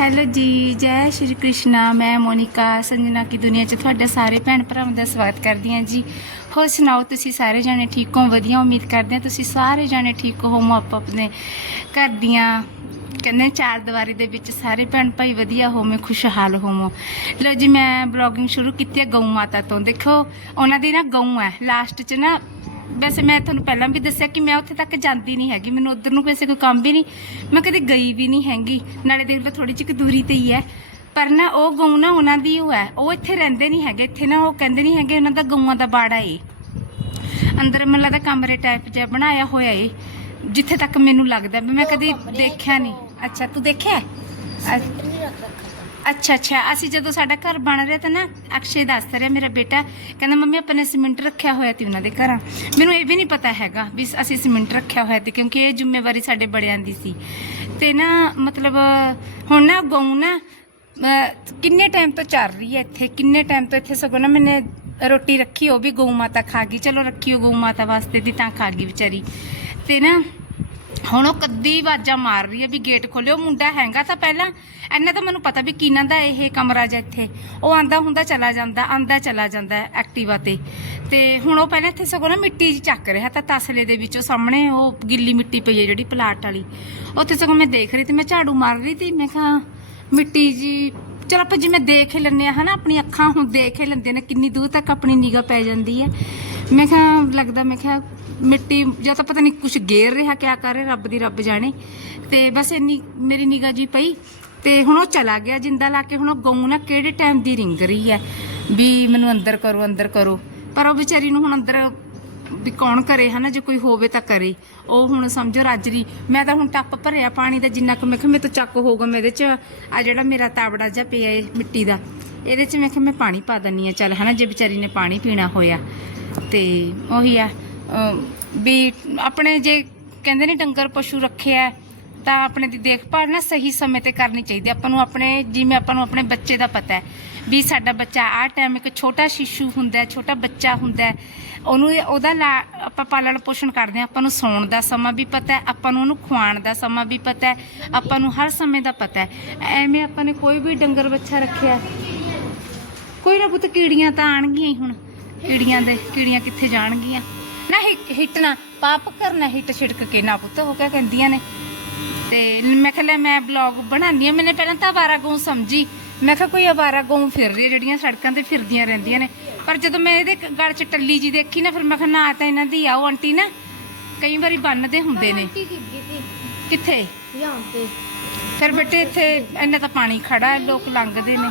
Hello ਜੀ, ਜੈ ਸ਼੍ਰੀ ਕ੍ਰਿਸ਼ਨਾ, ਮੈਂ ਮੋਨਿਕਾ ਸੰਜਨਾ ਕੀ ਦੁਨੀਆ 'ਚ ਤੁਹਾਡਾ ਸਾਰੇ ਭੈਣ ਭਰਾਵਾਂ ਦਾ ਸਵਾਗਤ ਕਰਦੀ ਹਾਂ ਜੀ। ਹੋਰ ਸੁਣਾਓ, ਤੁਸੀਂ ਸਾਰੇ ਜਾਣੇ ਠੀਕ ਹੋ? ਵਧੀਆ, ਉਮੀਦ ਕਰਦੇ ਹਾਂ ਤੁਸੀਂ ਸਾਰੇ ਜਾਣੇ ਠੀਕ ਹੋ ਆਪੋ ਆਪਣੇ ਘਰ ਦੀਆਂ ਕਹਿੰਦੇ ਚਾਰ ਦੀਵਾਰੀ ਦੇ ਵਿੱਚ ਸਾਰੇ ਭੈਣ ਭਾਈ ਵਧੀਆ ਹੋਵੇਂ, ਖੁਸ਼ਹਾਲ ਹੋਵੋ। ਲੋ ਜੀ, ਮੈਂ ਬਲੌਗਿੰਗ ਸ਼ੁਰੂ ਕੀਤੀ ਹੈ ਗਊ ਮਾਤਾ ਤੋਂ। ਦੇਖੋ, ਉਹਨਾਂ ਦੀ ਨਾ ਗਊ ਹੈ ਲਾਸਟ 'ਚ ਨਾ ਵੈਸੇ ਮੈਂ ਤੁਹਾਨੂੰ ਪਹਿਲਾਂ ਵੀ ਦੱਸਿਆ ਕਿ ਮੈਂ ਉੱਥੇ ਤੱਕ ਜਾਂਦੀ ਨਹੀਂ ਹੈਗੀ ਮੈਨੂੰ ਉਧਰ ਨੂੰ ਵੈਸੇ ਕੋਈ ਕੰਮ ਵੀ ਨਹੀਂ ਮੈਂ ਕਦੇ ਗਈ ਵੀ ਨਹੀਂ ਹੈਗੀ ਨਾਲੇ ਦੇਖ ਲਓ ਥੋੜੀ ਜਿਹੀ ਦੂਰੀ ਤੇ ਹੀ ਹੈ ਪਰ ਨਾ ਉਹ ਗਊ ਨਾ ਉਹਨਾਂ ਦੀ ਉਹ ਹੈ ਉਹ ਇੱਥੇ ਰਹਿੰਦੇ ਨਹੀਂ ਹੈਗੇ ਇੱਥੇ ਨਾ ਉਹ ਕਹਿੰਦੇ ਨਹੀਂ ਹੈਗੇ ਉਹਨਾਂ ਦਾ ਗਊਆਂ ਦਾ ਬਾੜਾ ਏ। ਅੰਦਰ ਮੈਨੂੰ ਲੱਗਦਾ ਕਮਰੇ ਟਾਈਪ ਜਿਹਾ ਬਣਾਇਆ ਹੋਇਆ ਏ ਜਿੱਥੇ ਤੱਕ ਮੈਨੂੰ ਲੱਗਦਾ ਵੀ ਮੈਂ ਕਦੀ ਦੇਖਿਆ ਨਹੀਂ। ਅੱਛਾ ਤੂੰ ਦੇਖਿਆ? ਅੱਛਾ ਅੱਛਾ, ਅਸੀਂ ਜਦੋਂ ਸਾਡਾ ਘਰ ਬਣ ਰਿਹਾ ਤਾਂ ਨਾ ਅਕਸ਼ੇ ਦੱਸ ਰਿਹਾ ਮੇਰਾ ਬੇਟਾ, ਕਹਿੰਦਾ ਮੰਮੀ ਆਪਾਂ ਨੇ ਸੀਮੈਂਟ ਰੱਖਿਆ ਹੋਇਆ ਤੀ ਉਹਨਾਂ ਦੇ ਘਰਾਂ। ਮੈਨੂੰ ਇਹ ਵੀ ਨਹੀਂ ਪਤਾ ਹੈਗਾ ਵੀ ਅਸੀਂ ਸੀਮਿੰਟ ਰੱਖਿਆ ਹੋਇਆ ਤੀ ਕਿਉਂਕਿ ਇਹ ਜ਼ਿੰਮੇਵਾਰੀ ਸਾਡੇ ਬੜਿਆਂ ਦੀ ਸੀ। ਤੇ ਨਾ ਮਤਲਬ ਹੁਣ ਨਾ ਗਊ ਨਾ ਕਿੰਨੇ ਟਾਈਮ ਤੋਂ ਚੱਲ ਰਹੀ ਹੈ ਇੱਥੇ? ਕਿੰਨੇ ਟਾਈਮ ਤੋਂ ਇੱਥੇ ਸਗੋਂ ਨਾ ਮੈਨੇ ਰੋਟੀ ਰੱਖੀ, ਉਹ ਵੀ ਗਊ ਮਾਤਾ ਖਾ ਗਈ। ਚਲੋ, ਰੱਖੀ ਉਹ ਗਊ ਮਾਤਾ ਵਾਸਤੇ ਦੀ ਤਾਂ ਖਾ ਗਈ ਵਿਚਾਰੀ। ਤੇ ਨਾ ਹੁਣ ਉਹ ਕੱਦੀ ਆਵਾਜ਼ਾਂ ਮਾਰ ਰਹੀ ਹੈ ਵੀ ਗੇਟ ਖੋਲਿਓ ਮੁੰਡਾ ਹੈਗਾ ਤਾਂ ਪਹਿਲਾਂ ਇੰਨਾ ਤਾਂ ਮੈਨੂੰ ਪਤਾ ਵੀ ਕਿਨਾਂ ਦਾ ਇਹ ਕਮਰਾ ਜਿਹਾ ਇੱਥੇ। ਉਹ ਆਂਦਾ ਹੁੰਦਾ ਚਲਾ ਜਾਂਦਾ, ਆਂਦਾ ਚਲਾ ਜਾਂਦਾ ਐਕਟਿਵਾ ਤੇ। ਤੇ ਹੁਣ ਉਹ ਪਹਿਲਾਂ ਇੱਥੇ ਸਗੋਂ ਨਾ ਮਿੱਟੀ ਜੀ ਚੱਕ ਰਿਹਾ ਤਾਂ ਤਸਲੇ ਦੇ ਵਿੱਚੋਂ ਸਾਹਮਣੇ ਉਹ ਗਿੱਲੀ ਮਿੱਟੀ ਪਈ ਹੈ ਜਿਹੜੀ ਪਲਾਟ ਵਾਲੀ। ਉੱਥੇ ਸਗੋਂ ਮੈਂ ਦੇਖ ਰਹੀ ਤੇ ਮੈਂ ਝਾੜੂ ਮਾਰ ਰਹੀ ਤੇ ਮੈਂ ਕਿਹਾ, ਮਿੱਟੀ ਜੀ, ਚਲ ਆਪਾਂ ਜਿਵੇਂ ਦੇਖ ਹੀ ਲੈਂਦੇ ਆ ਹਨਾ ਆਪਣੀ ਅੱਖਾਂ ਹੁਣ ਦੇਖ ਹੀ ਲੈਂਦੇ ਨੇ ਕਿੰਨੀ ਦੂਰ ਤੱਕ ਆਪਣੀ ਨਿਗਾਹ ਪੈ ਜਾਂਦੀ ਹੈ। ਮੈਂ ਕਿਹਾ, ਲੱਗਦਾ ਮੈਂ ਕਿਹਾ, ਮਿੱਟੀ ਜਾਂ ਤਾਂ ਪਤਾ ਨਹੀਂ ਕੁਝ ਗੇਰ ਰਿਹਾ, ਕਿਆ ਕਰ ਰਿਹਾ, ਰੱਬ ਦੀ ਰੱਬ ਜਾਣੇ। ਤੇ ਬਸ ਇੰਨੀ ਮੇਰੀ ਨਿਗਾਹ ਜੀ ਪਈ, ਤੇ ਹੁਣ ਉਹ ਚਲਾ ਗਿਆ ਜਿੰਦਾ ਲਾ ਕੇ, ਹੁਣ ਉਹ ਗਊ ਨਾ ਕਿਹੜੇ ਟਾਈਮ ਦੀ ਰਿੰਗ ਰਹੀ ਹੈ, ਵੀ ਮੈਨੂੰ ਅੰਦਰ ਕਰੋ ਅੰਦਰ ਕਰੋ। ਪਰ ਉਹ ਵਿਚਾਰੀ ਨੂੰ ਹੁਣ ਅੰਦਰ ਵੀ ਕੌਣ ਕਰੇ, ਹਨਾ, ਜੇ ਕੋਈ ਹੋਵੇ ਤਾਂ ਕਰੇ। ਉਹ ਹੁਣ ਸਮਝੋ ਰਾਜਰੀ ਮੈਂ ਤਾਂ ਹੁਣ ਟੱਪ ਭਰਿਆ ਪਾਣੀ ਦਾ ਜਿੰਨਾ ਕੁ, ਮੈਂ ਕਿਹਾ, ਮੇਰੇ ਤੋਂ ਚੱਕ ਹੋਊਗਾ ਮੈਂ ਇਹਦੇ ਚ। ਆ ਜਿਹੜਾ ਮੇਰਾ ਤਾਵੜਾ ਜਿਹਾ ਪਿਆ ਏ ਮਿੱਟੀ ਦਾ, ਇਹਦੇ ਚ ਮੈਂ ਕਿਹਾ, ਮੈਂ ਪਾਣੀ ਪਾ ਦਨੀ ਆ, ਚੱਲ, ਹਨਾ, ਜੇ ਵਿਚਾਰੀ ਨੇ ਪਾਣੀ ਪੀਣਾ ਹੋਇਆ। ਤੇ ਉਹੀ ਆ ਵੀ ਆਪਣੇ ਜੇ ਕਹਿੰਦੇ ਨੇ ਡੰਗਰ ਪਸ਼ੂ ਰੱਖਿਆ ਤਾਂ ਆਪਣੇ ਦੀ ਦੇਖਭਾਲ ਨਾ ਸਹੀ ਸਮੇਂ ਤੇ ਕਰਨੀ ਚਾਹੀਦੀ ਆਪਾਂ ਨੂੰ ਆਪਣੇ, ਜਿਵੇਂ ਆਪਾਂ ਨੂੰ ਆਪਣੇ ਬੱਚੇ ਦਾ ਪਤਾ ਹੈ ਵੀ ਸਾਡਾ ਬੱਚਾ ਆ ਟਾਈਮ ਇੱਕ ਛੋਟਾ ਸ਼ਿਸ਼ੂ ਹੁੰਦਾ ਹੈ, ਛੋਟਾ ਬੱਚਾ ਹੁੰਦਾ ਹੈ, ਉਹਨੂੰ ਉਹਦਾ ਲਾ- ਆਪਾਂ ਪਾਲਣ ਪੋਸ਼ਣ ਕਰਦੇ ਹਾਂ, ਆਪਾਂ ਨੂੰ ਸੌਣ ਦਾ ਸਮਾਂ ਵੀ ਪਤਾ ਹੈ, ਆਪਾਂ ਨੂੰ ਉਹਨੂੰ ਖਵਾਉਣ ਦਾ ਸਮਾਂ ਵੀ ਪਤਾ ਹੈ, ਆਪਾਂ ਨੂੰ ਹਰ ਸਮੇਂ ਦਾ ਪਤਾ ਹੈ। ਐਵੇਂ ਆਪਾਂ ਨੇ ਕੋਈ ਵੀ ਡੰਗਰ ਬੱਚਾ ਰੱਖਿਆ, ਕੋਈ ਨਾ ਪੁੱਤ ਕੀੜੀਆਂ ਤਾਂ ਆਣਗੀਆਂ ਹੀ ਹੁਣ। ਕੀੜੀਆਂ ਦੇ ਕੀੜੀਆਂ ਕਿੱਥੇ ਜਾਣਗੀਆਂ? ਨਾ ਹਿੱਟ ਪਾਪ ਕਰਨਾ ਹਿੱਟ ਛਿੜਕ ਕੇ ਨਾ ਪੁੱਤ ਉਹ ਕਿਆ ਕਹਿੰਦੀਆਂ ਨੇ। ਤੇ ਮੈਂ ਕਿਹਾ ਲੈ ਮੈਂ ਬਲੌਗ ਬਣਾਉਂਦੀ ਆ ਮੈਨੇ ਪਹਿਲਾਂ ਤਾਂ ਆਵਾਰਾ ਗਊ ਸਮਝੀ। ਮੈਂ ਕਿਹਾ ਕੋਈ ਆਵਾਰਾ ਗਊ ਫਿਰ ਰਹੀ ਜਿਹੜੀਆਂ ਸੜਕਾਂ ਤੇ ਫਿਰਦੀਆਂ ਰਹਿੰਦੀਆਂ ਨੇ। ਪਰ ਜਦੋਂ ਮੈਂ ਇਹਦੇ ਗਲ 'ਚ ਟੱਲੀ ਜੀ ਦੇਖੀ ਨਾ ਫਿਰ ਮੈਂ ਕਿਹਾ ਨਾ ਤਾਂ ਇਹਨਾਂ ਦੀ ਆਓ ਆਂਟੀ ਨਾ ਕਈ ਵਾਰੀ ਬੰਨਦੇ ਹੁੰਦੇ ਨੇ। ਕਿੱਥੇ ਯਾਂ ਫਿਰ ਬੇਟੇ ਇੱਥੇ ਇਹਨਾਂ ਦਾ ਪਾਣੀ ਖੜਾ ਲੋਕ ਲੰਘਦੇ ਨੇ।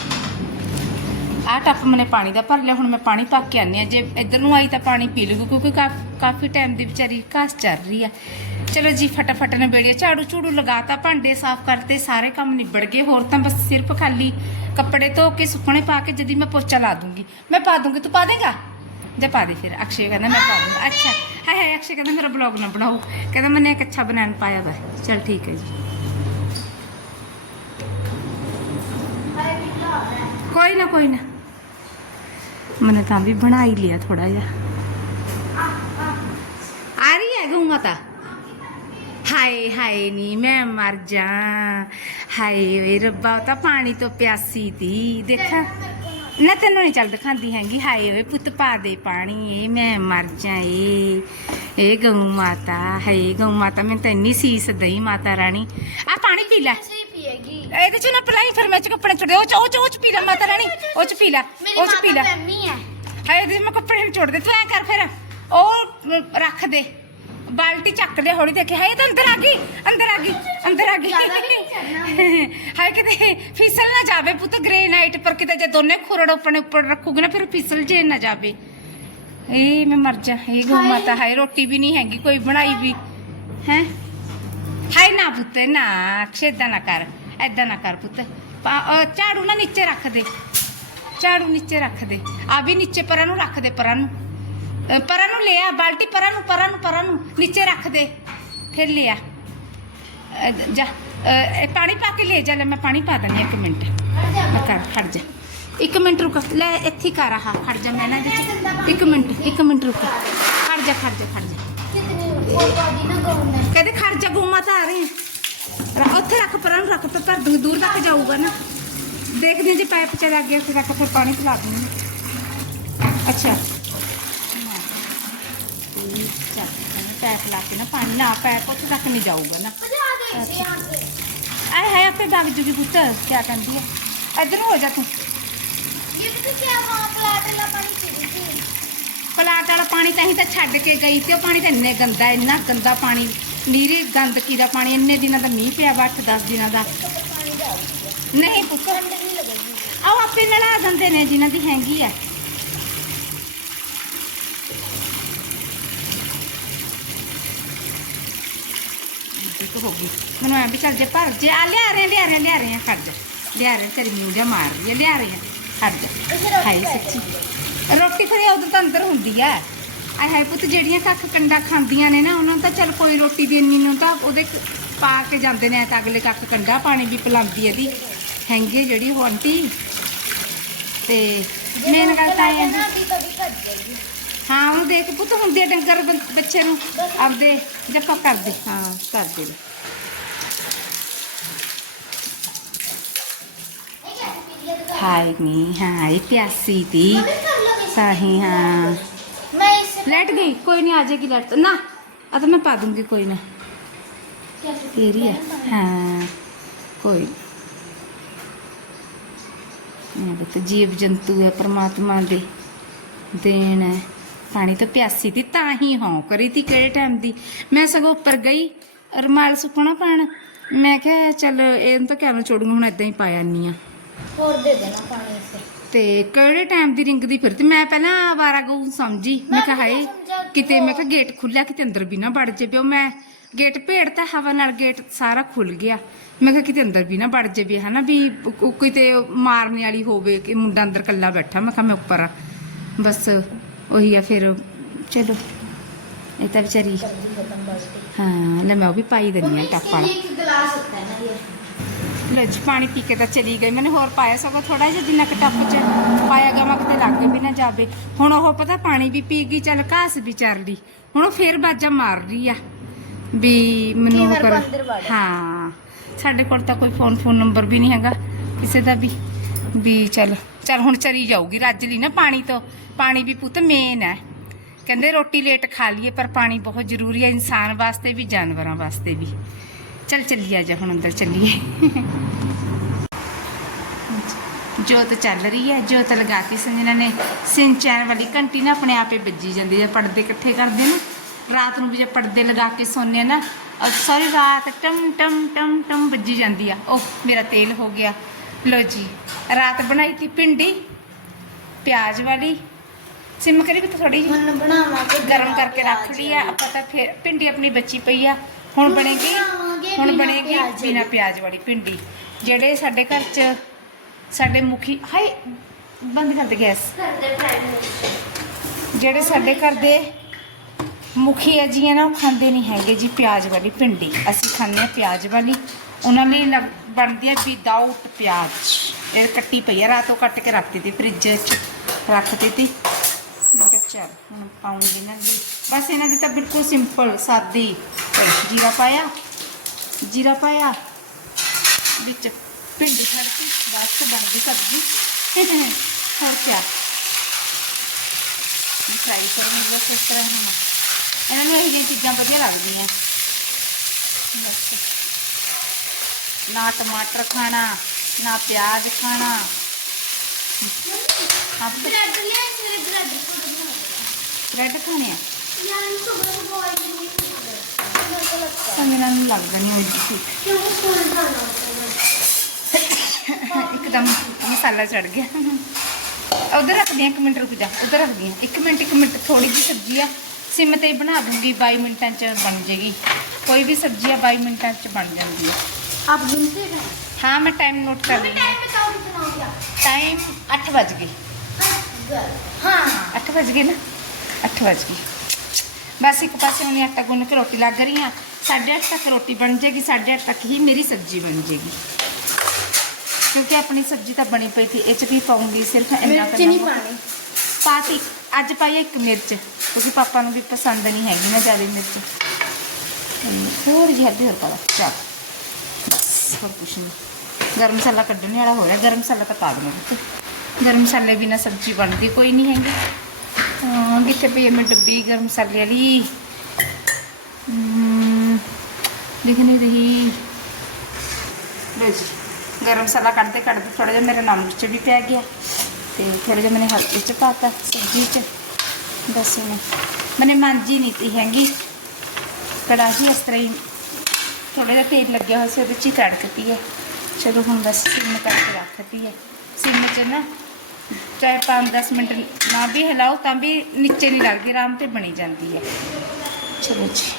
ਆਹ ਟੱਪ ਮੈਨੇ ਪਾਣੀ ਦਾ ਭਰ ਲਿਆ, ਹੁਣ ਮੈਂ ਪਾਣੀ ਪਾ ਕੇ ਆਨੀ ਆ ਜੇ ਇੱਧਰ ਨੂੰ ਆਈ ਤਾਂ ਪਾਣੀ ਪੀ ਲੂਗੀ ਕਿਉਂਕਿ ਕਾ- ਕਾਫੀ ਟਾਈਮ ਦੀ ਵਿਚਾਰੀ ਘਾਸ ਚੱਲ ਰਹੀ ਆ। ਚਲੋ ਜੀ, ਫਟਾਫਟ ਨਿਬੇੜਿਆ। ਝਾੜੂ ਝੂੜੂ ਲਗਾਤਾ, ਭਾਂਡੇ ਸਾਫ਼ ਕਰਤੇ, ਸਾਰੇ ਕੰਮ ਨਿਬੜ ਗਏ। ਹੋਰ ਤਾਂ ਬਸ ਸਿਰਫ ਖਾਲੀ ਕੱਪੜੇ ਧੋ ਕੇ, ਸੁੱਕਣੇ ਪਾ ਕੇ, ਜਦੀ ਮੈਂ ਪੋਚਾ ਲਾ ਦੂੰਗੀ। ਮੈਂ ਪਾ ਦੂੰਗੀ, ਤੂੰ ਪਾ ਦੇਗਾ? ਜੇ ਪਾ ਦੇ ਫਿਰ। ਅਕਸ਼ੇ ਕਹਿੰਦਾ, ਮੈਂ ਪਾ ਦੂੰਗਾ। ਅੱਛਾ। ਹਾਏ ਹਾਏ, ਅਕਸ਼ੇ ਕਹਿੰਦਾ, ਮੇਰਾ ਬਲੌਗ ਨਾ ਬਣਾਓ। ਕਹਿੰਦਾ, ਮੈਨੇ ਇੱਕ ਅੱਛਾ ਬਨਾਨ ਪਾਇਆ ਵਾ। ਚਲ ਠੀਕ ਹੈ ਜੀ। ਕੋਈ ਨਾ ਕੋਈ ਨਾ। ਮੈਨੇ ਤਾਂ ਵੀ ਬਣਾ ਹੀ ਲਿਆ ਥੋੜਾ ਜਿਹਾ ਆ ਰਹੀ ਹੈ ਗਊ ਮਾਤਾ ਹਾਏ ਹਾਏ ਨੀ ਮੈਂ ਮਰ ਜਾ ਹਾਏ ਵੇ ਰੱਬਾ ਉਹ ਤਾਂ ਪਾਣੀ ਤੋਂ ਪਿਆਸੀ ਤੀ ਦੇਖਾ ਨਾ ਤੈਨੂੰ ਨਹੀਂ ਚੱਲ ਦਿਖਾਉਂਦੀ ਹੈਗੀ ਹਾਏ ਵੇ ਪੁੱਤ ਪਾ ਦੇ ਪਾਣੀ ਏ ਮੈਂ ਮਰ ਜਾ ਏ ਇਹ ਗਊ ਮਾਤਾ ਹਾਏ ਗਊ ਮਾਤਾ ਮੈਂ ਤਾਂ ਇੰਨੀ ਸੀਸ ਦਈ ਮਾਤਾ ਰਾਣੀ ਆ ਪਾਣੀ ਪੀ ਲੈ ਪੀ ਹੈਗੀ। ਇਹਦੇ ਚ ਨਾ ਪਲਾਈ ਫਿਰ ਮੈਂ ਚ ਕੱਪੜੇ ਚੁੜੇ ਉਹ ਚ ਉਹ ਚ ਉਹ ਚ ਪੀ ਲੈ ਮਾਤਾ ਰਾਣੀ ਉਹ ਚ ਪੀ ਲੈ ਉਹ ਚ ਪੀ ਲੈ। ਮੰਮੀ ਹੈ। ਇਹਦੇ ਮੈਂ ਕੱਪੜੇ ਨੂੰ ਦੇ ਤੂੰ ਐ ਕਰ ਫਿਰ ਉਹ ਰੱਖ ਦੇ। ਬਾਲਟੀ ਚੱਕ ਦੇ ਹੌਲੀ ਦੇਖੇ ਹਾਏ ਤਾਂ ਅੰਦਰ ਆ ਗਈ ਅੰਦਰ ਆ ਗਈ ਅੰਦਰ ਆ ਗਈ। ਹਾਏ ਕਿਤੇ ਫਿਸਲ ਨਾ ਜਾਵੇ ਪੁੱਤ ਗ੍ਰੇ ਪਰ ਕਿਤੇ ਜੇ ਦੋਨੇ ਖੁਰੜ ਆਪਣੇ ਉੱਪਰ ਰੱਖੂਗੀ ਨਾ ਫਿਰ ਫਿਸਲ ਜੇ ਨਾ ਜਾਵੇ। ਏ ਮੈਂ ਮਰ ਜਾ ਏ ਗੋ ਮਾਤਾ ਹਾਏ ਰੋਟੀ ਵੀ ਨਹੀਂ ਹੈਗੀ ਕੋਈ ਬਣਾਈ ਵੀ। ਹੈ? ਹਾਏ ਨਾ ਪੁੱਤ ਨਾ ਖੇਦਾਂ ਨਾ ਕਰ ਐਦਾਂ ਨਾ ਕਰ ਪੁੱਤ ਝਾੜੂ ਨਾ ਨੀਚੇ ਰੱਖ ਦੇ ਝਾੜੂ ਨੀਚੇ ਰੱਖ ਦੇ ਆ ਵੀ ਨੀਚੇ ਪਰਾਂ ਨੂੰ ਰੱਖ ਦੇ ਪਰਾਂ ਨੂੰ ਪਰਾਂ ਨੂੰ ਲਿਆ ਬਾਲਟੀ ਪਰਾਂ ਨੂੰ ਪਰਾਂ ਨੂੰ ਪਰਾਂ ਨੂੰ ਨੀਚੇ ਰੱਖ ਦੇ ਫਿਰ ਲਿਆ ਅ, ਜਾ ਪਾਣੀ ਪਾ ਕੇ ਲੈ ਜਾ ਲੈ ਮੈਂ ਪਾਣੀ ਪਾ ਦਿੰਦੀ ਇੱਕ ਮਿੰਟ ਮੈਂ ਕਰ ਖੜ ਜਾ ਇੱਕ ਮਿੰਟ ਰੁਕ ਲੈ ਇੱਥੇ ਕਰ ਆਹ ਖੜ ਜਾ ਮੈਂ ਨਾ ਇਹਦੇ ਇੱਕ ਮਿੰਟ ਇੱਕ ਮਿੰਟ ਰੁਕ ਖੜ ਜਾ ਖੜ ਜਾ ਖੜ ਜਾ ਕਿਤਨੀ ਉਹ ਪਾਦੀ ਨਾ ਗਾਉਂਦਾ ਕਦੇ ਮਾਤਾ ਆ ਰਹੀ ਹੈ ਉੱਥੇ ਰੱਖ ਪਰਾਂ ਰੱਖ ਤੇ ਭਰ ਦੂੰ ਦੂਰ ਤੱਕ ਜਾਊਗਾ ਨਾ। ਦੇਖਦੇ ਜੀ ਪਾਈਪ ਚ ਲੱਗ ਗਿਆ ਫਿਰ ਰੱਖ ਫਿਰ ਪਾਣੀ ਪਿਲਾ ਦੂੰਗੀ ਅੱਛਾ। ਪੈਪ ਲਾ ਕੇ ਨਾ ਪਾਣੀ ਨਾ ਪੈਪ ਉੱਥੇ ਤੱਕ ਨਹੀਂ ਜਾਊਗਾ ਨਾ। ਆਏ ਹੈ ਆਪੇ ਦਗ ਜੂਗੀ ਪੁੱਤ ਕੀ ਕਹਿੰਦੀ ਹੈ। ਇਧਰ ਹੋ ਜਾ ਤੂੰ। ਪਲਾਟ ਵਾਲਾ ਪਾਣੀ ਤਾਂ ਹੀ ਤਾਂ ਛੱਡ ਕੇ ਗਈ ਤੇ ਉਹ ਪਾਣੀ ਤਾਂ ਇੰਨੇ ਗੰਦਾ ਇੰਨਾ ਗੰਦਾ ਪਾਣੀ। ਨੀਰੀ ਗੰਦਗੀ ਦਾ ਪਾਣੀ ਇੰਨੇ ਦਿਨਾਂ ਦਾ ਮੀਂਹ ਪਿਆ ਵਾ 10 ਦਿਨਾਂ ਦਾ। ਨਹੀਂ ਪੁੱਤ ਆਓ ਆਪੇ ਨਲਾ ਦਿੰਦੇ ਨੇ ਜਿਨ੍ਹਾਂ ਦੀ ਹੈਗੀ ਆ। ਮੈਨੂੰ ਐਂ ਵੀ ਚੱਲ ਜੇ ਭਰ ਜੇ ਆ ਲਿਆ ਰਹੇ ਲਿਆ ਰਹੇ ਲਿਆ ਰਹੇ ਆ ਜਾ। ਲਿਆ ਰਹੇ ਤੇਰੀ ਮੂੰਹ ਜਾ ਮਾਰ ਆ ਲਿਆ ਰਹੇ ਖੜ ਜਾ। ਹਾਈ ਸੱਚੀ। ਰੋਟੀ ਫਿਰ ਉਧਰ ਤਾਂ ਅੰਦਰ ਹੁੰਦੀ ਆ। ਆਏ ਹਾਏ ਪੁੱਤ, ਜਿਹੜੀਆਂ ਕੱਖ ਕੰਡਾ ਖਾਂਦੀਆਂ ਨੇ ਨਾ, ਉਹਨਾਂ ਤਾਂ ਚਲ ਕੋਈ ਰੋਟੀ ਵੀ ਇੰਨੀ ਨੂੰ ਤਾਂ ਉਹਦੇ ਪਾ ਕੇ ਜਾਂਦੇ ਨੇ ਤਾਂ ਅਗਲੇ ਕੱਖ ਕੰਡਾ ਪਾਣੀ ਵੀ ਪਿਲਾਉਂਦੀ ਇਹਦੀ। ਹੈਂਗੇ ਜਿਹੜੀ ਉਹ ਤੇ ਮੇਨ ਗੱਲ ਤਾਂ ਇਹ ਹਾਂ ਉਹਨੂੰ ਦੇਖ ਪੁੱਤ ਹੁੰਦੇ ਆ ਡੰਗਰ ਬੱਚੇ ਨੂੰ ਆਪਦੇ ਜੱਫਾ ਕਰਦੇ। ਹਾਂ, ਕਰਦੇ ਨੇ। ਹਾਏ ਨੀ, ਹਾਏ ਪਿਆਸੀ ਦੀ। ਤਾਂ ਹਾਂ। ਲੈਟ ਗਈ, ਕੋਈ ਨਹੀਂ ਆ ਜਾਏਗੀ ਲੈਟ ਤਾਂ ਨਾ, ਆ ਮੈਂ ਪਾ ਦੂੰਗੀ, ਕੋਈ ਨਾ। ਤੇਰੀ ਹੈ ਹਾਂ, ਕੋਈ ਇਹ ਬਤ ਜੀਵ ਜੰਤੂ ਹੈ ਪਰਮਾਤਮਾ ਦੇ। ਦੇਣ ਹੈ ਪਾਣੀ ਤਾਂ ਪਿਆਸੀ ਤੀ ਤਾਂ ਹੀ ਹਾਂ ਕਰੀ ਤੀ ਕਿਹੜੇ ਟਾਈਮ ਦੀ। ਮੈਂ ਸਗੋਂ ਉੱਪਰ ਗਈ, ਰਮਾਲ ਸੁੱਕਣਾ ਪੈਣ। ਮੈਂ ਕਿਹਾ, ਚੱਲ ਇਹਨੂੰ ਤਾਂ ਕਿਵੇਂ ਚੋੜੂਗਾ ਹੁਣ ਇਦਾਂ ਹੀ ਪਾਇਆ ਨਹੀਂ ਆ। ਹੋਰ ਦੇ ਦੇਣਾ ਪਾਣੀ ਇਸੇ ਤੇ ਕਿਹੜੇ ਟਾਈਮ ਦੀ ਰਿੰਗ ਦੀ ਫਿਰਦੀ ਮੈਂ ਪਹਿਲਾਂ ਆਵਾਰਾ ਗਊ ਸਮਝੀ। ਮੈਂ ਕਿਹਾ ਹਾਏ ਕਿਤੇ ਮੈਂ ਕਿਹਾ ਗੇਟ ਖੁੱਲਿਆ ਕਿਤੇ ਅੰਦਰ ਵੀ ਨਾ ਵੜ ਜੇ ਪਿਓ ਮੈਂ ਗੇਟ ਭੇੜਤਾ ਹਵਾ ਨਾਲ ਗੇਟ ਸਾਰਾ ਖੁੱਲ ਗਿਆ। ਮੈਂ ਕਿਹਾ ਕਿਤੇ ਅੰਦਰ ਵੀ ਨਾ ਵੜ ਜੇ ਵੀ ਹਨਾ ਵੀ ਕਿਤੇ ਮਾਰਨੇ ਵਾਲੀ ਹੋਵੇ ਕਿ ਮੁੰਡਾ ਅੰਦਰ ਕੱਲਾ ਬੈਠਾ ਮੈਂ ਕਿਹਾ ਮੈਂ ਉੱਪਰ ਆ। ਬਸ ਉਹੀ ਆ ਫਿਰ। ਚਲੋ ਇਹ ਤਾਂ ਵਿਚਾਰੀ ਹਾਂ ਲੈ ਮੈਂ ਉਹ ਵੀ ਪਾਈ ਦਿੰਦੀ ਆ ਟੱਪਾ ਲੈ ਜੀ ਪਾਣੀ ਪੀ ਕੇ ਤਾਂ ਚਲੀ ਗਈ। ਮੈंने ਹੋਰ ਪਾਇਆ ਸਗੋਂ ਥੋੜਾ ਜਿਹਾ ਜਿੰਨਾ ਕਿ ਟੱਪ ਚ ਪਾਇਆ ਗਾਵਾਂ ਕਿਤੇ ਲੱਗ ਵੀ ਨਾ ਜਾਵੇ। ਹੁਣ ਉਹ ਪਤਾ ਪਾਣੀ ਵੀ ਪੀ ਗਈ ਚੱਲ ਘਾਸ ਵੀ ਚਰ ਲਈ। ਹੁਣ ਉਹ ਫੇਰ ਬਾਜਾ ਮਾਰ ਰਹੀ ਆ ਵੀ ਮੈਨੂੰ ਉਹ ਕਰੋ। ਹਾਂ ਸਾਡੇ ਕੋਲ ਤਾਂ ਕੋਈ ਫੋਨ ਫੋਨ ਨੰਬਰ ਵੀ ਨਹੀਂ ਹੈਗਾ ਕਿਸੇ ਦਾ ਵੀ। ਵੀ ਚੱਲ ਚੱਲ ਹੁਣ ਚਰੀ ਜਾਊਗੀ ਰੱਜ ਲਈ ਨਾ ਪਾਣੀ ਤੋਂ। ਪਾਣੀ ਵੀ ਪੁੱਤ ਮੇਨ ਹੈ। ਕਹਿੰਦੇ ਰੋਟੀ ਲੇਟ ਖਾ ਲਈਏ ਪਰ ਪਾਣੀ ਬਹੁਤ ਜ਼ਰੂਰੀ ਹੈ ਇਨਸਾਨ ਵਾਸਤੇ ਵੀ ਜਾਨਵਰਾਂ ਵਾਸਤੇ ਵੀ। ਚਲ ਚੱਲੀ ਆ ਜਾ ਹੁਣ ਅੰਦਰ ਚੱਲੀਏ। ਜੋਤ ਚੱਲ ਰਹੀ ਹੈ ਜੋਤ ਕੇ ਸੰਜਨਾ ਨੇ। ਸਿੰਚੈਨ ਵਾਲੀ ਘੰਟੀ ਨਾ ਆਪਣੇ ਆਪੇ ਵੱਜੀ ਜਾਂਦੀ ਹੈ ਪਰਦੇ ਇਕੱਠੇ ਕਰਦੇ ਨੂੰ। ਰਾਤ ਨੂੰ ਵੀ ਜੇ ਪਰਦੇ ਲਗਾ ਕੇ ਸੌਂਨੇ ਨਾ ਸਾਰੀ ਰਾਤ ਟਮ ਟਮ ਟਮ ਟਮ ਵੱਜੀ ਜਾਂਦੀ ਆ। ਉਹ ਮੇਰਾ ਤੇਲ ਹੋ ਗਿਆ। ਲੋ ਜੀ ਰਾਤ ਬਣਾਈ ਤੀ ਪਿੰਡੀ ਪਿਆਜ਼ ਵਾਲੀ। ਸਿਮ ਕਰੀ ਵੀ ਥੋੜੀ ਜਿਹੀ? ਬਣਾਵਾਂਗੇ ਗਰਮ ਕਰਕੇ ਰੱਖ ਲਈ ਆ ਆਪਾਂ ਤਾਂ ਫਿਰ ਪਿੰਡੀ ਆਪਣੀ ਬੱਚੀ ਪਈ ਆ। ਹੁਣ ਬਣੇਗੀ? ਹੁਣ ਬਣੇਗੀ ਬਿਨਾ ਪਿਆਜ਼ ਵਾਲੀ ਭਿੰਡੀ। ਜਿਹੜੇ ਸਾਡੇ ਘਰ 'ਚ ਸਾਡੇ ਮੁਖੀ ਹਾਏ ਬੰਦ ਕਰ ਦੇ ਗੈਸ। ਜਿਹੜੇ ਸਾਡੇ ਘਰ ਦੇ ਮੁਖੀ ਹੈ ਜੀ ਨਾ ਉਹ ਖਾਂਦੇ ਨਹੀਂ ਹੈਗੇ ਜੀ ਪਿਆਜ਼ ਵਾਲੀ ਭਿੰਡੀ। ਅਸੀਂ ਖਾਂਦੇ ਆ ਪਿਆਜ਼ ਵਾਲੀ। ਉਹਨਾਂ ਲਈ ਬਣਦੀ ਹੈ ਵਿਦਆਊਟ ਪਿਆਜ਼। ਇਹ ਕੱਟੀ ਪਈ ਆ ਰਾਤੋਂ ਕੱਟ ਕੇ ਰੱਖਤੀ ਤੇ ਫ੍ਰਿਜ 'ਚ ਰੱਖਤੀ ਤੀ ਚੱਲ ਬਸ ਇਹਨਾਂ ਦੀ ਤਾਂ ਬਿਲਕੁਲ ਸਿੰਪਲ ਸਾਦੀ। ਜੀਰਾ ਪਾਇਆ। जीरा पाया बिच भिंड छड़ती बस बंद गई सब्ज़ी और क्या फ्राई करो बस इस तरह हम इन्होंने यही जी चीज़ा वजिया लगती हैं बस ना टमाटर खाना ना प्याज खाना आप ब्रेड खाने हैं ਮੇਰਾ ਲੱਗ ਨਹੀਂ ਮਸਾਲਾ ਚੜ ਗਿਆ। ਉਧਰ ਰੱਖਦੀ ਆ 1 ਮਿੰਟ ਰੁਕ ਜਾ। ਰੱਖਦੀ ਆ 1 ਮਿੰਟ 1 ਮਿੰਟ। ਥੋੜੀ ਜਿਹੀ ਸਬਜ਼ੀ ਆ। ਸਿਮ ਤੇ ਬਣਾ ਦੂੰਗੀ। 22 ਮਿੰਟਾਂ ਚ ਬਣ ਜੇਗੀ ਕੋਈ ਵੀ ਸਬਜ਼ੀ ਆ 22 ਮਿੰਟਾਂ ਚ ਬਣ ਜਾਂਦੀ ਹਾਂ ਮੈਂ ਟਾਈਮ ਨੋਟ ਕਰ ਟਾਈਮ ਬਤਾਓ ਕਿੰਨਾ ਹੋ ਗਿਆ ਟਾਈਮ 8 ਵਜ ਗਏ। ਹਾਂ 8 ਵਜ ਗਏ ਨਾ? ਅੱਠ ਵਜ ਗਏ। ਬਸ ਇੱਕ ਪਾਸੇ ਹੁਣ ਆਟਾ ਗੁੰਨ ਕੇ ਰੋਟੀ ਲੱਗ ਰਹੀ ਆ। 8:30 ਤੱਕ ਰੋਟੀ ਬਣ ਜਾਏਗੀ 8:30 ਤੱਕ ਹੀ ਮੇਰੀ ਸਬਜ਼ੀ ਬਣ ਜਾਏਗੀ ਕਿਉਂਕਿ ਆਪਣੀ ਸਬਜ਼ੀ ਤਾਂ ਬਣੀ ਪਈ ਸੀ ਇਹ ਚ ਵੀ ਪਾਉਂਗੀ ਸਿਰਫ ਇੰਨਾ ਮਿਰਚ ਨਹੀਂ ਪਾਣੀ ਪਾਤੀ। ਅੱਜ ਪਾਈ ਇੱਕ ਮਿਰਚ। ਕਿਉਂਕਿ ਪਾਪਾ ਨੂੰ ਵੀ ਪਸੰਦ ਨਹੀਂ ਹੈਗੀ ਨਾ ਜ਼ਿਆਦਾ ਮਿਰਚ। ਹੋਰ ਜਿਹਾ ਦੇ ਹੋਰ ਚਲ। ਬਸ ਹੋਰ ਕੁਛ ਨਹੀਂ ਗਰਮ ਮਸਾਲਾ ਕੱਢਣ ਵਾਲਾ ਹੋਇਆ ਗਰਮ ਮਸਾਲਾ ਤਾਂ ਪਾ ਦੇਣਾ। ਗਰਮ ਮਸਾਲੇ ਬਿਨਾ ਸਬਜ਼ੀ ਬਣਦੀ ਕੋਈ ਨਹੀਂ ਹੈਗੀ। ਕਿੱਥੇ ਪਈ ਮੈਂ ਡੱਬੀ ਗਰਮ ਮਸਾਲੇ ਵਾਲੀ? ਹਮ, ਦਿਖ ਨਹੀਂ ਰਹੀ। ਲਓ ਗਰਮ ਮਸਾਲਾ ਕੱਢਦੇ ਕੱਢਦੇ ਥੋੜਾ ਜਿਹਾ ਮੇਰੇ ਨਮਕ ਚ ਵੀ ਪੈ ਗਿਆ ਤੇ ਥੋੜਾ ਜਿਹਾ ਮੈਨੇ ਹਲਕੇ ਚ ਪਾਤਾ ਸਬਜ਼ੀ ਚ। ਬਸ ਮੈਂ ਮੈਨੇ ਮਾਂਜੀ ਨਹੀਂ ਤੀ ਹੈਗੀ। ਕੜਾਹੀ ਇਸ ਤਰ੍ਹਾਂ ਹੀ ਥੋੜਾ ਜਿਹਾ ਤੇਲ ਲੱਗਿਆ ਹੋਇਆ ਸੀ ਉਹਦੇ ਚ ਹੀ ਤੜਕਤੀ ਹੈ। ਚਲੋ ਹੁਣ ਬਸ ਸਿਮ ਕਰਕੇ ਰੱਖਤੀ ਹੈ। ਸਿਮ ਚ ਨਾ ਚਾਹੇ 5-10 ਮਿੰਟ ਨਾ ਵੀ ਹਿਲਾਓ ਤਾਂ ਵੀ ਨੀਚੇ ਨਹੀਂ ਲੱਗਦੀ ਆਰਾਮ ਤੇ ਬਣੀ ਜਾਂਦੀ ਹੈ। ਚਲੋ ਜੀ।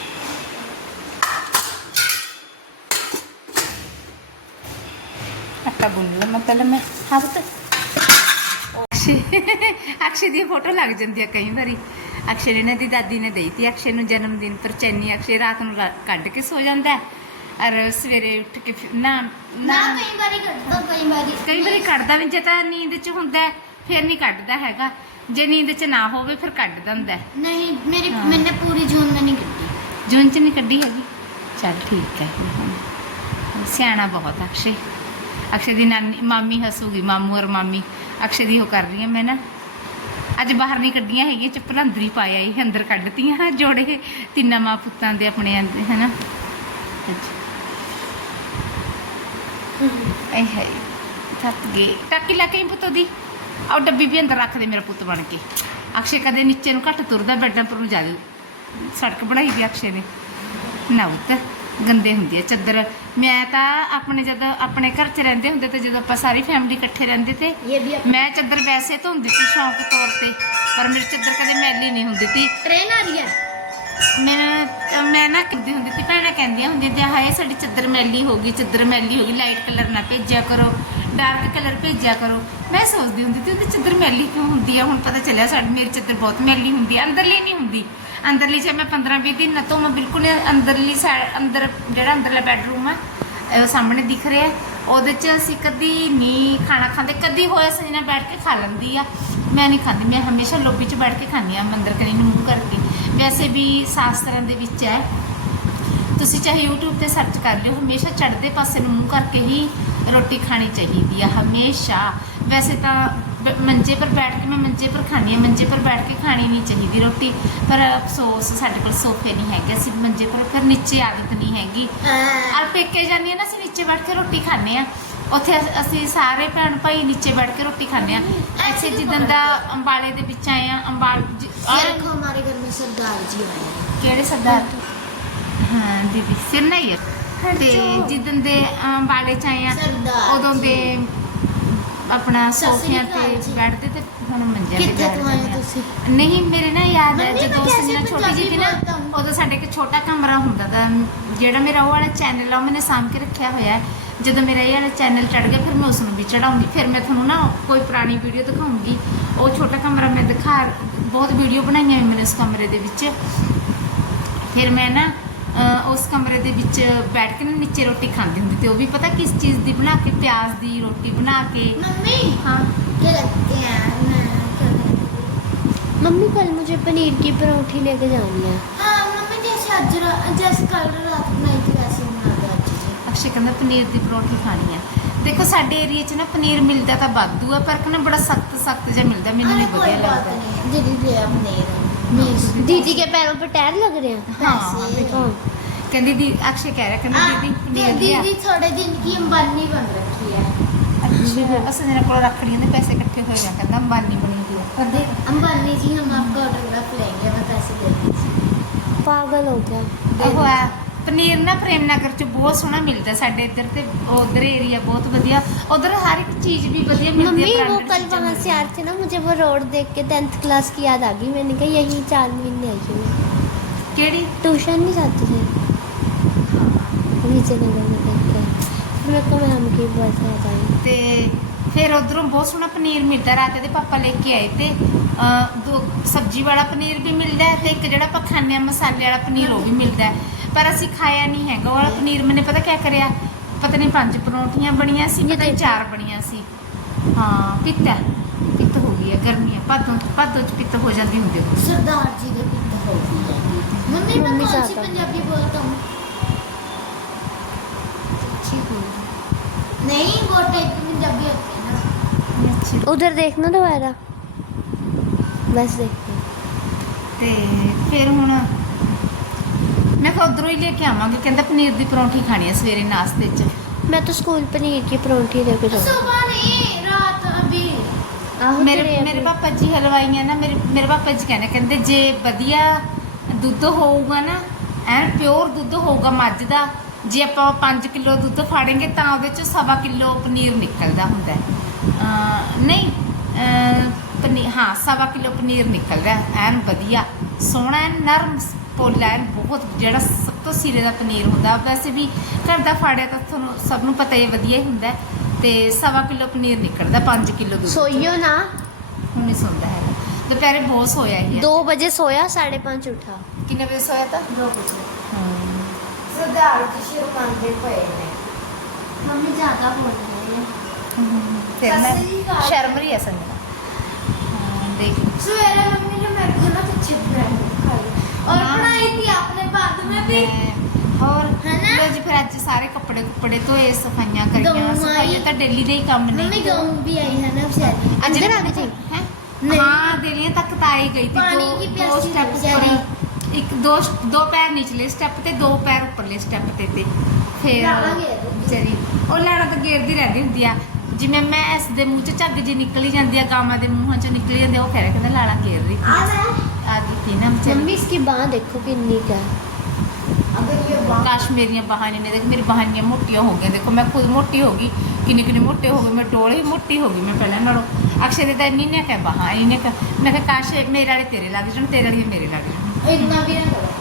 ਆਟਾ ਗੁੰਨ ਲਾ ਮਤਲਬ ਮੈਂ। ਹੱਥ ਅਕਸ਼ੇ ਅਕਸ਼ੇ ਦੀ ਫੋਟੋ ਲੱਗ ਜਾਂਦੀ ਹੈ ਕਈ ਵਾਰੀ। ਅਕਸ਼ੇ ਨੇ ਦੀ ਦਾਦੀ ਨੇ ਦੇਈ ਤੀ ਅਕਸ਼ੇ ਨੂੰ ਜਨਮ ਦਿਨ ਪਰ ਚੈਨੀ ਅਕਸ਼ੇ ਰਾਤ ਨੂੰ ਕੱਢ ਕੇ ਸੋ ਜਾਂਦਾ। ਹੈ ਅਰ ਸਵੇਰੇ ਉੱਠ ਕੇ ਫਿਰ- ਨਾ ਨਾ ਕਈ ਵਾਰੀ ਕੱਢਦਾ ਕਈ ਵਾਰੀ ਕਈ ਵਾਰੀ ਕੱਢਦਾ ਵੀ ਜੇ ਤਾਂ ਨੀਂਦ 'ਚ ਹੁੰਦਾ ਫਿਰ ਨਹੀਂ ਕੱਢਦਾ ਹੈਗਾ। ਜੇ ਨੀਂਦ 'ਚ ਨਾ ਹੋਵੇ ਫਿਰ ਕੱਢ ਦਿੰਦਾ ਨਹੀਂ ਮੇਰੀ ਮੈਨੇ ਪੂਰੀ ਜੂਨ ਨਹੀਂ ਕੱਢੀ। ਜੂਨ 'ਚ ਨਹੀਂ ਕੱਢੀ ਹੈਗੀ? ਚੱਲ ਠੀਕ ਹੈ। ਸਿਆਣਾ ਬਹੁਤ ਅਕਸ਼ੇ। ਅਕਸ਼ੇ ਦੀ ਨਾਨੀ ਮਾਮੀ ਹੱਸੂਗੀ ਮਾਮੂ ਔਰ ਮਾਮੀ। ਅਕਸ਼ੇ ਦੀ ਉਹ ਕਰ ਰਹੀ ਹਾਂ ਮੈਂ ਨਾ। ਅੱਜ ਬਾਹਰ ਨਹੀਂ ਕੱਢੀਆਂ ਹੈਗੀਆਂ ਚੱਪਲਾਂ ਅੰਦਰ ਹੀ ਪਾਇਆ ਹੀ ਅੰਦਰ ਕੱਢਤੀਆਂ। ਜੋੜੇ ਤਿੰਨਾਂ ਮਾਂ ਪੁੱਤਾਂ ਦੇ ਆਪਣੇ ਅੰਦਰ ਹੈਨਾ ਅੱਛਾ। ਐ ਹੈ ਥੱਕ ਗਏ। ਟਾਕੀ ਲਾ ਕੇ ਪੁੱਤ ਦੀ ਆਹ ਡੱਬੀ ਵੀ ਅੰਦਰ ਰੱਖ ਦੇ ਮੇਰਾ ਪੁੱਤ ਬਣ ਕੇ। ਅਕਸ਼ੇ ਕਦੇ ਨੀਚੇ ਨੂੰ ਘੱਟ ਤੁਰਦਾ ਬੈਡਾਂ ਪਰ ਨੂੰ ਜਾ ਸੜਕ ਬਣਾਈ ਵੀ ਅਕਸ਼ੇ ਨੇ। ਨਾ ਉੱਤ ਗੰਦੇ ਹੁੰਦੇ ਆ ਚੱਦਰ। ਮੈਂ ਤਾਂ ਆਪਣੇ ਜਦ ਆਪਣੇ ਘਰ 'ਚ ਰਹਿੰਦੇ ਹੁੰਦੇ ਤੇ ਜਦੋਂ ਆਪਾਂ ਸਾਰੀ ਫੈਮਿਲੀ ਇਕੱਠੇ ਰਹਿੰਦੇ ਤੇ ਮੈਂ ਚੱਦਰ ਵੈਸੇ ਧੋਂਦੀ ਸੀ ਸ਼ੌਂਕ ਤੌਰ ਤੇ ਪਰ ਮੇਰੀ ਚੱਦਰ ਕਦੇ ਮੈਲੀ ਨਹੀਂ ਹੁੰਦੀ ਸੀ ਟ੍ਰੇਨ ਆ ਰਹੀ ਹੈ। ਮੈਂ ਮੈਂ ਨਾ ਕਹਿੰਦੀ ਹੁੰਦੀ ਸੀ, ਭੈਣਾਂ ਕਹਿੰਦੀਆਂ ਹੁੰਦੀਆਂ ਤੇ ਹਾਏ ਸਾਡੀ ਚੱਦਰ ਮੈਲੀ ਹੋ ਗਈ, ਚੱਦਰ ਮੈਲੀ ਹੋ ਗਈ ਲਾਈਟ ਕਲਰ ਨਾ ਭੇਜਿਆ ਕਰੋ ਡਾਰਕ ਕਲਰ ਭੇਜਿਆ ਕਰੋ। ਮੈਂ ਸੋਚਦੀ ਹੁੰਦੀ ਸੀ, ਉਹਦੀ ਚੱਦਰ ਮੈਲੀ ਕਿਉਂ ਹੁੰਦੀ ਆ? ਹੁਣ ਪਤਾ ਚੱਲਿਆ ਸਾਡੀ, ਮੇਰੀ ਚੱਦਰ ਬਹੁਤ ਮੈਲੀ ਹੁੰਦੀ ਆ, ਅੰਦਰਲੀ ਨਹੀਂ ਹੁੰਦੀ। ਅੰਦਰਲੀ ਜੇ ਮੈਂ 15 20 ਦਿਨ ਨਾ ਧੋਵਾਂ, ਬਿਲਕੁਲ ਅੰਦਰਲੀ ਸਾਈਡ ਅੰਦਰ ਜਿਹੜਾ ਅੰਦਰਲਾ ਬੈਡਰੂਮ ਆ ਉਹ ਸਾਹਮਣੇ ਦਿਖ ਰਿਹਾ। ਉਹਦੇ 'ਚ ਅਸੀਂ ਕਦੀ ਨਹੀਂ ਖਾਣਾ ਖਾਂਦੇ, ਕਦੀ ਹੋਇਆ ਸੰਜਨਾ ਬੈਠ ਕੇ ਖਾ ਲੈਂਦੀ ਆ। ਮੈਂ ਨਹੀਂ ਖਾਂਦੀ, ਮੈਂ ਹਮੇਸ਼ਾ ਲੋਬੀ 'ਚ ਬੈਠ ਕੇ ਖਾਂਦੀ ਆ, ਮੰਦਰ ਕਰੀ ਨੂੰ ਮੂੰਹ ਕਰਕੇ। ਵੈਸੇ ਵੀ ਸ਼ਾਸਤਰਾਂ ਦੇ ਵਿੱਚ ਹੈ। ਤੁਸੀਂ ਚਾਹੇ YouTube ਤੇ ਸਰਚ ਕਰ ਲਿਓ ਹਮੇਸ਼ਾ ਚੜ੍ਹਦੇ ਪਾਸੇ ਨੂੰ ਮੂੰਹ ਕਰਕੇ ਹੀ ਰੋਟੀ ਖਾਣੀ ਚਾਹੀਦੀ ਆ ਹਮੇਸ਼ਾ। ਵੈਸੇ ਤਾਂ ਮੰਜੇ ਪਰ ਬੈਠ ਕੇ ਮੈਂ ਮੰਜੇ ਪਰ ਖਾਣੀ ਆ ਮੰਜੇ ਪਰ ਬੈਠ ਕੇ ਖਾਣੀ ਨਹੀਂ ਚਾਹੀਦੀ ਰੋਟੀ। ਪਰ ਅਫਸੋਸ ਸਾਡੇ ਕੋਲ ਸੋਫੇ ਨਹੀਂ ਹੈਗੇ ਅਸੀਂ ਮੰਜੇ ਪਰ ਫਿਰ ਨੀਚੇ ਆਦਤ ਨਹੀਂ ਹੈਗੀ। ਆ ਪੇਕੇ ਜਾਂਦੀ ਆ ਨਾ ਅਸੀਂ ਨੀਚੇ ਬੈਠ ਕੇ ਰੋਟੀ ਖਾਂਦੇ ਆ ਉੱਥੇ ਅਸੀਂ ਸਾਰੇ ਭੈਣ ਭਾਈ ਨੀਚੇ ਬੈਠ ਕੇ ਰੋਟੀ ਖਾਂਦੇ ਆ ਐਸੇ ਜਿੱਦਣ ਦਾ ਅੰਬਾਲੇ ਦੇ ਵਿੱਚ ਆਏ ਆ ਅੰਬਾਲ ਜ- ये ਔਰ- देखो हमारे घर में सरदार जी ਕਿਹੜੇ ਸਰਦਾਰ? ਹਾਂ ਦੀਦੀ ਸਿਰ ਨਹੀਂ ਹੈ। ਤੇ ਹਰਜੋ। ਦੇ ਅੰਬਾਲੇ ਚ ਆਏ ਆ ਉਦੋਂ ਦੇ ਆਪਣਾ ਸਤਿ ਤੇ ਬੈਠਦੇ ਤੇ ਹੁਣ ਮੰਜਿਆਂ ਤੇ कितने ਬੈਠਦੇ तुम्हारे ਆ। ਨਹੀਂ ਮੇਰੇ ਨਾ ਯਾਦ ਹੈ ਜਦੋਂ ਅਸੀਂ ਨਾ ਛੋਟੀ ਜਿਹੀ ਸੀ ਨਾ ਉਦੋਂ ਸਾਡੇ ਇੱਕ ਛੋਟਾ ਕਮਰਾ ਹੁੰਦਾ ਤਾਂ ਜਿਹੜਾ ਮੇਰਾ ਉਹ ਵਾਲਾ ਚੈਨਲ ਆ ਉਹ ਮੈਨੇ ਸਾਂਭ ਕੇ ਰੱਖਿਆ ਹੋਇਆ ਹੈ। ਜਦੋਂ ਮੇਰਾ ਇਹ ਚੈਨਲ ਚੜ ਗਿਆ ਫਿਰ ਮੈਂ ਉਸ ਨੂੰ ਵੀ ਚੜਾਉਂਗੀ ਫਿਰ ਮੈਂ ਤੁਹਾਨੂੰ ਨਾ ਕੋਈ ਪੁਰਾਣੀ ਵੀਡੀਓ ਦਿਖਾਉਂਗੀ। ਉਹ ਛੋਟਾ ਕਮਰਾ ਮੈਂ ਦਿਖਾ ਬਹੁਤ ਵੀਡੀਓ ਬਣਾਈਆਂ ਮੈਨੇ ਉਸ ਕਮਰੇ ਦੇ ਵਿੱਚ। ਫਿਰ ਮੈਂ ਨਾ ਉਸ ਕਮਰੇ ਦੇ ਵਿੱਚ ਬੈਠ ਕੇ ਨਾ ਨੀਚੇ ਰੋਟੀ ਖਾਂਦੀ ਹੁੰਦੀ ਤੇ ਉਹ ਵੀ ਪਤਾ ਕਿਸ ਚੀਜ਼ ਦੀ? ਬਣਾ ਕੇ ਪਿਆਜ਼ ਦੀ ਰੋਟੀ ਬਣਾ ਕੇ। ਮੰਮੀ ਹਾਂ। ਇਹ ਲੱਗਦੇ ਆ? मम्मी कल मुझे पनीर की परोठी लेके जानी है हाँ मम्मी जैसे आज जैसे ਅਕਸ਼ੇ ਕਹਿੰਦਾ ਪਨੀਰ ਦੀ ਪਰੌਂਠੀ ਖਾਣੀ ਹੈ ਦੇਖੋ ਸਾਡੇ ਏਰੀਆ 'ਚ ਨਾ ਪਨੀਰ ਮਿਲਦਾ ਤਾਂ ਵਾਧੂ ਆ ਪਰ ਕਹਿੰਦਾ ਬੜਾ ਸਖਤ ਸਖਤ ਜਿਹਾ ਮਿਲਦਾ ਮੈਨੂੰ ਨਹੀਂ ਵਧੀਆ ਲੱਗਦਾ। ਦੀਦੀ ਦੇ ਆਪਣੇ ਦੀਦੀ ਕੇ ਪੈਰੋਂ ਪਰ ਟਾਇਰ ਲੱਗ ਰਹੇ ਹਾਂ ਹਾਂ ਕਹਿੰਦੀ ਦੀ ਅਕਸ਼ੇ ਕਹਿ ਰਿਹਾ ਕਹਿੰਦਾ ਦੀਦੀ ਦੀਦੀ ਥੋੜੇ ਦਿਨ ਕੀ ਅੰਬਾਨੀ ਬਣ ਰੱਖੀ ਹੈ ਅੱਛਾ ਅਸਾਂ ਜਿਹਨਾਂ ਕੋਲ ਰੱਖੜੀਆਂ ਦੇ ਪੈਸੇ ਇਕੱਠੇ ਹੋ ਆ ਕਹਿੰਦਾ ਅੰਬਾਨੀ ਬਣੀ ਦੀ ਪਰ ਦੇ ਅੰਬਾਨੀ ਜੀ ਹਮ ਆਪਕਾ ਆਟੋਗ੍ਰਾਫ ਲੈਂਗੇ ਬਸ ਐਸੇ ਦੇ ਪਾਗਲ ਹੋ ਗਿਆ। ਦੇਖੋ ਆ ਪਨੀਰ ਨਾ ਪ੍ਰੇਮ ਨਗਰ ਚ ਬਹੁਤ ਸੋਹਣਾ ਮਿਲਦਾ ਸਾਡੇ ਇੱਧਰ ਤੇ ਉਧਰ ਏਰੀਆ ਬਹੁਤ ਵਧੀਆ ਉਧਰ ਹਰ ਇੱਕ ਚੀਜ਼ ਵੀ ਵਧੀਆ ਮਿਲਦੀ मम्मी ਹੈ वो branded कल ਚੀਜ਼ਾਂ वहाँ से ਮਿਲਦੀਆਂ। आ रहे थे ना मुझे वो रोड देख के टेंथ क्लास की याद आ गई मैंने कहा यही चार महीने आई हूँ ਕਿਹੜੀ ट्यूशन नहीं जाती थी नीचे नगर में देख के मेरे को मैं हमकी बहुत याद आई ਤੇ ਫਿਰ ਉਧਰੋਂ ਬਹੁਤ ਸੋਹਣਾ ਪਨੀਰ ਮਿਲਦਾ ਰਾਤ ਦੇ ਪਾਪਾ ਲੈ ਕੇ ਆਏ ਤੇ ਦੋ ਸਬਜ਼ੀ ਵਾਲਾ ਪਨੀਰ ਵੀ ਮਿਲਦਾ ਹੈ ਤੇ ਇੱਕ ਜਿਹੜਾ ਆਪਾਂ ਮਸਾਲੇ ਵਾਲਾ ਪਨੀਰ ਉਹ ਵੀ ਮਿਲਦਾ ਹੈ। ਪਰ ਅਸੀਂ ਖਾਇਆ ਨਹੀਂ ਹੈਗਾ ਉਹ ਪਨੀਰ ਮੈਨੇ ਪਤਾ ਕਿਆ ਕਰਿਆ? ਪਤਾ ਨਹੀਂ ਪੰਜ ਪਰੌਂਠੀਆਂ ਬਣੀਆਂ ਸੀ ਪਤਾ ਨਹੀਂ ਚਾਰ ਬਣੀਆਂ ਸੀ। ਹਾਂ ਪਿੱਤਾ ਪਿੱਤ ਹੋ ਗਈ ਹੈ ਗਰਮੀ ਹੈ ਭਾਦੋਂ ਭਾਦੋਂ ਚ ਪਿੱਤ ਹੋ ਜਾਂਦੀ ਹੁੰਦੀ ਹੈ। ਸਰਦਾਰ ਜੀ ਦੇ ਪਿੱਤ ਹੋ ਗਈ ਹੈ। ਮੰਮੀ ਮੈਂ ਕੌਣ ਸੀ ਪੰਜਾਬੀ ਬੋਲਤਾ ਹੂੰ? ਨਹੀਂ ਬੋਲਦਾ ਪੰਜਾਬੀ। ਉਧਰ ਦੇਖਣਾ ਦੁਬਾਰਾ। ਬਸ ਦੇਖ। ਤੇ ਫਿਰ ਹੁਣ ਮੈਂ ਕਿਹਾ ਉਧਰੋਂ ਹੀ ਲੈ ਕੇ ਆਵਾਂਗੇ। ਕਹਿੰਦਾ ਪਨੀਰ ਦੀ ਪਰੌਂਠੀ ਖਾਣੀ ਹੈ ਸਵੇਰੇ ਨਾਸ਼ਤੇ 'ਚ। ਮੈਂ ਤਾਂ ਸਕੂਲ ਪਨੀਰ ਦੀ ਪਰੌਂਠੀ ਲੈ ਕੇ ਜਾਵਾਂ सुबह नहीं रात अभी ਮੇਰੇ ਮੇਰੇ ਪਾਪਾ ਜੀ ਹਲਵਾਈਆਂ ਨਾ ਮੇਰੇ ਮੇਰੇ ਪਾਪਾ ਜੀ ਕਹਿੰਦੇ ਕਹਿੰਦੇ ਜੇ ਵਧੀਆ ਦੁੱਧ ਹੋਊਗਾ ਨਾ ਐਨ ਪਿਓਰ ਦੁੱਧ ਹੋਊਗਾ ਮੱਝ ਦਾ ਜੇ ਆਪਾਂ 5 ਕਿਲੋ ਦੁੱਧ ਫਾੜਾਂਗੇ ਤਾਂ ਉਹਦੇ ਚ ਸਵਾ ਕਿਲੋ ਪਨੀਰ ਨਿਕਲਦਾ ਹੁੰਦਾ ਹੈ। ਨਹੀਂ ਪਨੀਰ ਹਾਂ ਸਵਾ ਕਿਲੋ ਪਨੀਰ ਨਿਕਲ ਰਿਹਾ ਐਨ ਵਧੀਆ। ਸੋਹਣਾ ਐਨ ਨਰਮ ਪੋਲਾ ਐਨ ਬਹੁਤ ਜਿਹੜਾ ਸਭ ਤੋਂ ਸਿਰੇ ਦਾ ਪਨੀਰ ਹੁੰਦਾ ਵੈਸੇ ਵੀ ਘਰ ਦਾ ਫਾੜਿਆ ਤਾਂ ਤੁਹਾਨੂੰ ਸਭ ਨੂੰ ਪਤਾ ਹੀ ਵਧੀਆ ਹੀ ਹੁੰਦਾ ਤੇ ਸਵਾ ਕਿਲੋ ਪਨੀਰ ਨਿਕਲਦਾ 5 ਕਿਲੋ ਦੁੱਧ ਸੋਈਓ ਨਾ। ਹੁਣੇ ਸੌਂਦਾ ਹੈ ਦੁਪਹਿਰੇ ਬਹੁਤ ਸੋਇਆ ਹੀ 2 ਵਜੇ ਸੋਇਆ 5:30 ਉਠਾ। ਕਿੰਨੇ ਵਜੇ ਸੋਇਆ ਤਾਂ? 2 ਵਜੇ। ਹਾਂ। ਸਰਦਾਰ ਜੀ ਸ਼ੁਰੂ ਕਰਦੇ ਪਏ ਨੇ। ਮੰਮੀ ਜ਼ਿਆਦਾ ਬੋਲ ਰਹੇ ਨੇ। ਫਿਰ ਮੈਂ ਸ਼ਰਮ ਰਹੀ ਹੈ ਸੰਜਨਾ ਦੇਖ। ਸਵੇਰੇ ਮੰਮੀ ਨੇ ਮੇਰੇ ਕੋਲ ਨਾ ਪਿੱਛੇ ਖਾਈ। ਔਰ ਬਣਾਈ ਸੀ ਆਪਨੇ ਬਾਅਦ ਮੈਂ ਵੀ। ਔਰ ਲੋ ਜੀ ਫਿਰ ਅੱਜ ਸਾਰੇ ਕੱਪੜੇ ਕੁੱਪੜੇ ਧੋਏ ਸਫਾਈਆਂ ਕਰੀਆਂ ਸਫਾਈਆਂ ਤਾਂ ਡੇਲੀ ਦੇ ਹੀ ਕੰਮ ਨੇ। ਮੰਮੀ ਗਊ ਵੀ ਆਈ ਹੈ ਨਾ ਵਿਚਾਰੀ ਅੱਜ ਦੇ ਰਾਤ ਹੈ? ਹਾਂ ਦੇਲੀਆਂ ਤੱਕ ਤਾਂ ਆਈ ਗਈ ਸੀ। ਦੋ ਸਟੈਪ ਪੜੀ ਇੱਕ ਦੋ ਦੋ ਪੈਰ ਨੀਚਲੇ ਸਟੈਪ ਤੇ ਦੋ ਪੈਰ ਉੱਪਰਲੇ ਸਟੈਪ ਤੇ ਤੇ। ਫਿਰ ਚਰੀ ਉਹ ਲੈਣਾ ਤਾਂ ਗੇਰਦੀ ਰਹਿੰਦੀ ਹੁੰਦੀ ਆ। ਜਿਵੇਂ ਮੈਂ ਇਸ ਦੇ ਮੂੰਹ ਚ ਝੱਗ ਜੀ ਨਿਕਲੀ ਜਾਂਦੀ ਆ ਗਾਵਾਂ ਦੇ ਮੂੰਹਾਂ ਚੋਂ ਨਿਕਲੀ ਜਾਂਦੀ ਆ, ਉਹ ਕਹਿ ਰਿਹਾ ਕਹਿੰਦਾ ਲਾੜਾ ਗੇਰ ਰਹੀ आ रहा ਆ ਗਈ ਤੀ ਨਾ ਵਿਚਾਰੀ मम्मी इसकी बाँह देखो कितनी क्या है अगर ये बात ਕਾਸ਼ ਮੇਰੀਆਂ ਬਾਹਾਂ ਨੇ ਦੇਖ ਮੇਰੀ ਬਾਹਾਂ ਇੰਨੀਆਂ ਮੋਟੀਆਂ ਹੋ ਗਈਆਂ ਦੇਖੋ ਮੈਂ ਖੁਦ ਮੋਟੀ ਹੋ ਗਈ ਕਿੰਨੇ ਕਿੰਨੇ ਮੋਟੇ ਹੋ ਗਏ ਮੈਂ ਡੋਲੇ ਹੀ ਮੋਟੀ ਹੋ ਗਈ ਮੈਂ ਪਹਿਲਾਂ ਨਾਲੋਂ ਅਕਸ਼ੇ ਦੇ ਤਾਂ ਇੰਨੀ ਨੇ ਕਹਿ ਬਾਹਾਂ ਇੰਨੇ ਕੁ ਮੈਂ ਕਿਹਾ ਕਾਸ਼ ਇਹ ਮੇਰੇ ਵਾਲੇ ਤੇਰੇ ਲੱਗ ਜਾਣ ਤੇਰੇ ਵਾਲੇ ਮੇਰੇ ਲੱਗ ਜਾਣ इतना भी ना करो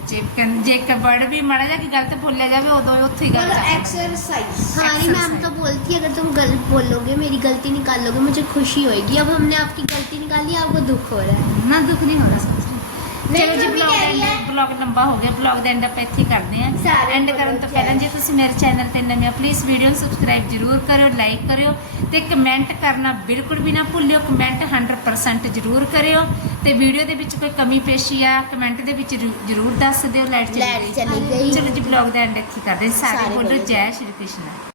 ਬੱਚੇ ਕਹਿੰਦੇ ਜੇ ਇੱਕ ਵਰਡ ਵੀ ਮਾੜਾ ਜਿਹਾ ਕਿ ਗਲਤ ਬੋਲਿਆ ਜਾਵੇ ਉਦੋਂ ਹੀ ਉੱਥੇ ਹੀ ਗੱਲ ਚੱਲ एक्सरसाइज हमारी मैम Exercise. तो बोलती है अगर तुम गलत बोलोगे मेरी गलती निकाल लोगे मुझे खुशी होगी अब हमने आपकी गलती निकाली आपको दुख हो रहा है ਨਾ ਦੁੱਖ ਨਹੀਂ ਹੋ ਰਿਹਾ ਸੱਚ ਨਹੀਂ, ਚਲੋ ਜੀ ਬਲੌਗ ਬਲੌਗ ਲੰਬਾ ਹੋ ਗਿਆ ਬਲੌਗ ਦਾ ਐਂਡ ਆਪਾਂ ਇੱਥੇ ਕਰਦੇ ਆਂ ਐਂਡ ਕਰਨ ਤੋਂ ਪਹਿਲਾਂ ਜੇ ਤੁਸੀਂ ਮੇਰੇ ਚੈਨਲ ਤੇ ਨਵੇਂ ਹੋ ਪਲੀਜ਼ ਵੀਡੀਓ ਨੂੰ ਸਬਸਕ੍ਰਾਈਬ ਜਰੂਰ ਕਰਿਓ ਲਾਈਕ ਕਰਿਓ ਤੇ ਕਮੈਂਟ ਕਰਨਾ ਬਿਲਕੁਲ ਵੀ ਨਾ ਭੁੱਲਿਓ ਕਮੈਂਟ 100% ਜਰੂਰ ਕਰਿਓ ਤੇ ਵੀਡੀਓ ਦੇ ਵਿੱਚ ਕੋਈ ਕਮੀ ਪੇਸ਼ੀ ਆ ਕਮੈਂਟ ਦੇ ਵਿੱਚ ਜਰੂਰ ਦੱਸ ਦਿਓ ਲਾਈਟ ਚਲੀ ਗਈ। ਚਲੋ ਜੀ ਬਲੌਗ ਦਾ ਐਂਡ ਇੱਥੇ ਕਰਦੇ ਸਾਰੇ ਬੋਲੋ ਜੈ। ਸ਼੍ਰੀ ਕ੍ਰਿਸ਼ਨ।